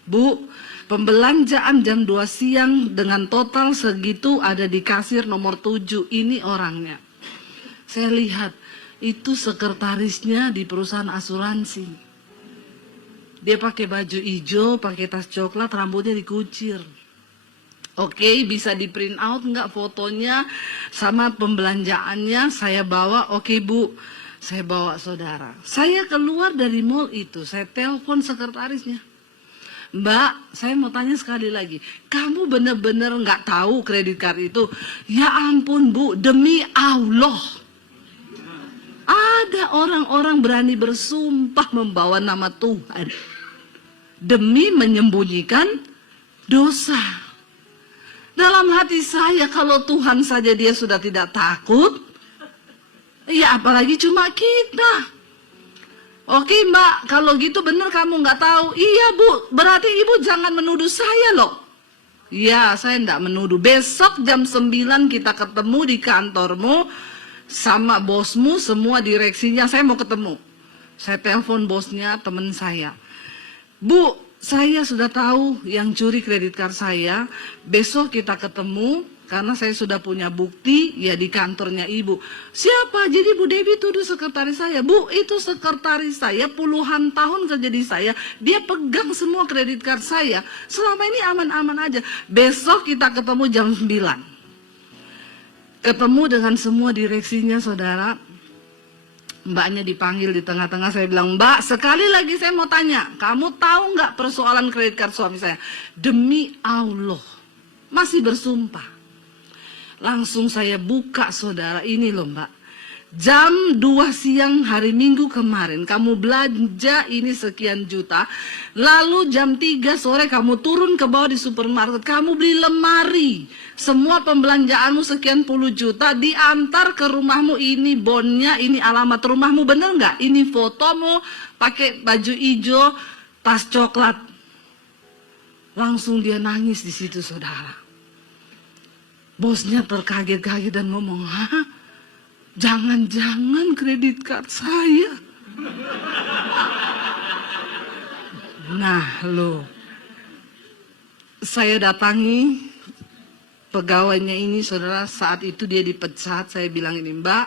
Bu, pembelanjaan jam 2 siang dengan total segitu ada di kasir nomor 7. Ini orangnya. Saya lihat, itu sekretarisnya di perusahaan asuransi. Dia pakai baju hijau, pakai tas coklat, rambutnya dikucir. Oke, bisa di print out nggak fotonya sama pembelanjaannya? Saya bawa. Oke Bu, saya bawa saudara. Saya keluar dari mall itu, saya telepon sekretarisnya. Mbak, saya mau tanya sekali lagi, kamu bener-bener nggak tahu kredit card itu? Ya ampun Bu, demi Allah. ada orang-orang berani bersumpah membawa nama Tuhan demi menyembunyikan dosa. Dalam hati saya, kalau Tuhan saja dia sudah tidak takut, ya apalagi cuma kita. Oke Mbak, kalau gitu benar kamu nggak tahu. Iya Bu, berarti Ibu jangan menuduh saya loh. Ya, saya enggak menuduh. Besok jam 9 kita ketemu di kantormu sama bosmu, semua direksinya saya mau ketemu. Saya telepon bosnya teman saya. Bu, saya sudah tahu yang curi kredit card saya. Besok kita ketemu karena saya sudah punya bukti ya di kantornya Ibu. Siapa? Jadi Bu Dewi tuduh sekretaris saya. Bu, itu sekretaris saya puluhan tahun kerja di saya. Dia pegang semua kredit card saya. Selama ini aman-aman aja. Besok kita ketemu jam 9. Ketemu dengan semua direksinya saudara. Mbaknya dipanggil di tengah-tengah. Saya bilang, Mbak, sekali lagi saya mau tanya. Kamu tahu nggak persoalan kredit card suami saya? Demi Allah. Masih bersumpah. Langsung saya buka saudara, ini loh Mbak. Jam 2 siang hari Minggu kemarin kamu belanja ini sekian juta. Lalu jam 3 sore kamu turun ke bawah di supermarket. Kamu beli lemari. Semua pembelanjaanmu sekian puluh juta diantar ke rumahmu. Ini bonnya, ini alamat rumahmu, bener nggak? Ini fotomu pakai baju hijau, tas coklat. Langsung dia nangis di situ saudara. Bosnya terkaget-kaget dan ngomong, hah? Jangan-jangan kredit card saya. Nah loh, saya datangi pegawainya ini saudara, saat itu dia dipecat. Saya bilang ini, Mbak,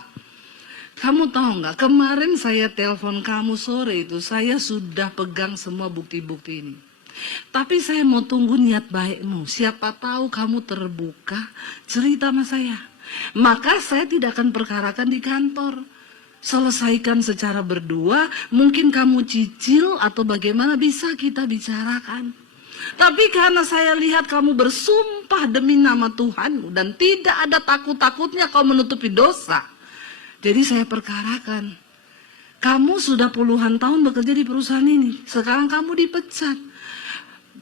kamu tahu nggak, kemarin saya telepon kamu sore itu, saya sudah pegang semua bukti-bukti ini. Tapi saya mau tunggu niat baikmu. Siapa tahu kamu terbuka cerita sama saya. Maka saya tidak akan perkarakan di kantor. Selesaikan secara berdua. Mungkin kamu cicil atau bagaimana bisa kita bicarakan. Tapi karena saya lihat kamu bersumpah demi nama Tuhanmu dan tidak ada takut-takutnya kau menutupi dosa. Jadi saya perkarakan. Kamu sudah puluhan tahun bekerja di perusahaan ini. Sekarang kamu dipecat.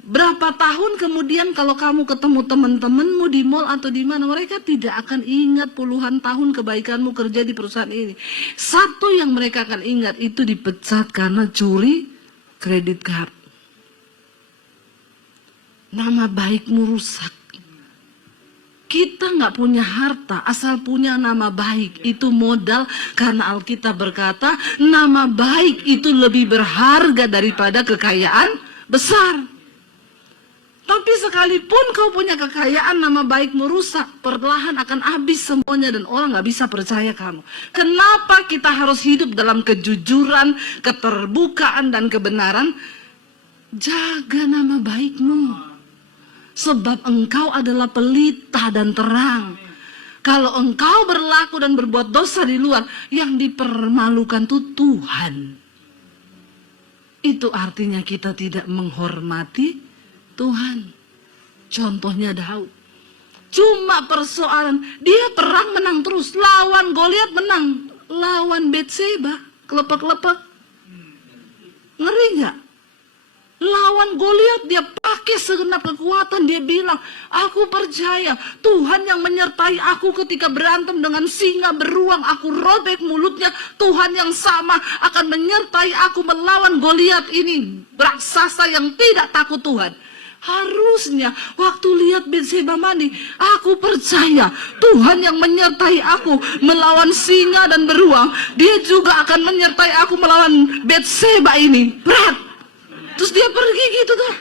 Berapa tahun kemudian kalau kamu ketemu teman-temanmu di mall atau di mana, mereka tidak akan ingat puluhan tahun kebaikanmu kerja di perusahaan ini. Satu yang mereka akan ingat itu dipecat karena curi kredit card. Nama baikmu rusak. Kita nggak punya harta, asal punya nama baik itu modal, karena Alkitab berkata nama baik itu lebih berharga daripada kekayaan besar. Tapi sekalipun kau punya kekayaan, nama baikmu rusak, perlahan akan habis semuanya dan orang nggak bisa percaya kamu. Kenapa kita harus hidup dalam kejujuran, keterbukaan dan kebenaran? Jaga nama baikmu. Sebab engkau adalah pelita dan terang. Kalau engkau berlaku dan berbuat dosa di luar, yang dipermalukan itu Tuhan. Itu artinya kita tidak menghormati Tuhan. Contohnya Daud. Cuma persoalan, dia perang menang terus. Lawan Goliat menang. Lawan Betseba, kelepek-kelepek. Ngeri gak? Lawan Goliat dia pakai segenap kekuatan. Dia bilang, aku percaya Tuhan yang menyertai aku ketika berantem dengan singa beruang. Aku robek mulutnya. Tuhan yang sama akan menyertai aku melawan Goliat ini. Raksasa yang tidak takut Tuhan. Harusnya waktu lihat Betseba mandi, aku percaya Tuhan yang menyertai aku melawan singa dan beruang, dia juga akan menyertai aku melawan Betseba ini. Berat. Terus dia pergi gitu tuh.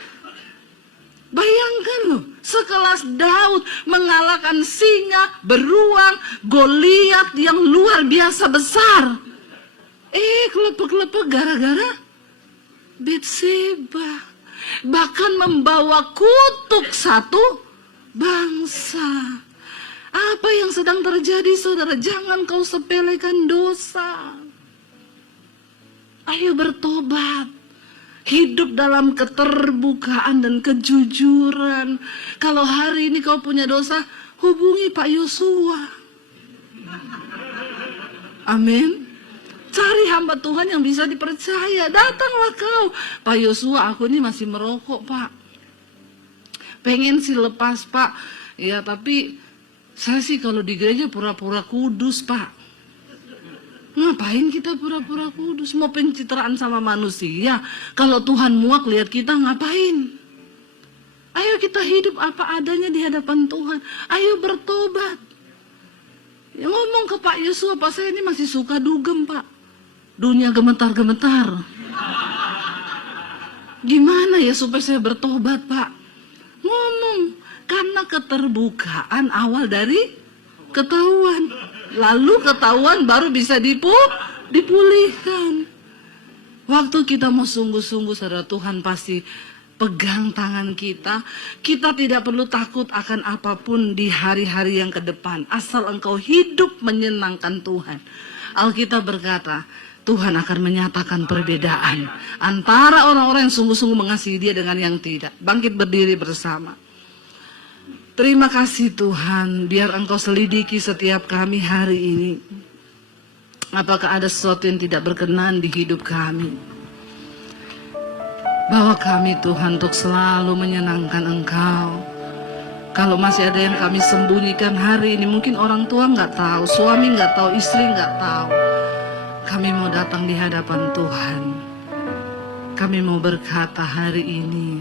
Bayangkan loh, sekelas Daud mengalahkan singa, beruang, Goliat yang luar biasa besar. Kelepek-kelepek gara-gara Betseba. Bahkan membawa kutuk satu bangsa. Apa yang sedang terjadi saudara? Jangan kau sepelekan dosa. Ayo bertobat. Hidup dalam keterbukaan dan kejujuran. Kalau hari ini kau punya dosa, hubungi Pak Yosua. Amin. Cari hamba Tuhan yang bisa dipercaya. Datanglah kau. Pak Yosua, aku ini masih merokok, Pak. Pengen sih lepas, Pak. Ya, tapi saya sih kalau di gereja pura-pura kudus, Pak. Ngapain kita pura-pura kudus? Mau pencitraan sama manusia. Kalau Tuhan muak lihat kita, ngapain? Ayo kita hidup apa adanya di hadapan Tuhan. Ayo bertobat. Ya, ngomong ke Pak Yosua, Pak, saya ini masih suka dugem, Pak. Dunia gemetar-gemetar. Gimana ya supaya saya bertobat, Pak? Ngomong. Karena keterbukaan awal dari ketahuan. Lalu ketahuan baru bisa dipulihkan. Waktu kita mau sungguh-sungguh, saudara, Tuhan pasti pegang tangan kita. Kita tidak perlu takut akan apapun di hari-hari yang ke depan. Asal engkau hidup menyenangkan Tuhan. Alkitab berkata, Tuhan akan menyatakan perbedaan antara orang-orang yang sungguh-sungguh mengasihi Dia dengan yang tidak. Bangkit berdiri bersama. Terima kasih Tuhan, biar Engkau selidiki setiap kami hari ini. Apakah ada sesuatu yang tidak berkenan di hidup kami? Bawa kami Tuhan untuk selalu menyenangkan Engkau. Kalau masih ada yang kami sembunyikan hari ini, mungkin orang tua nggak tahu, suami nggak tahu, istri nggak tahu. Kami mau datang di hadapan Tuhan. Kami mau berkata hari ini,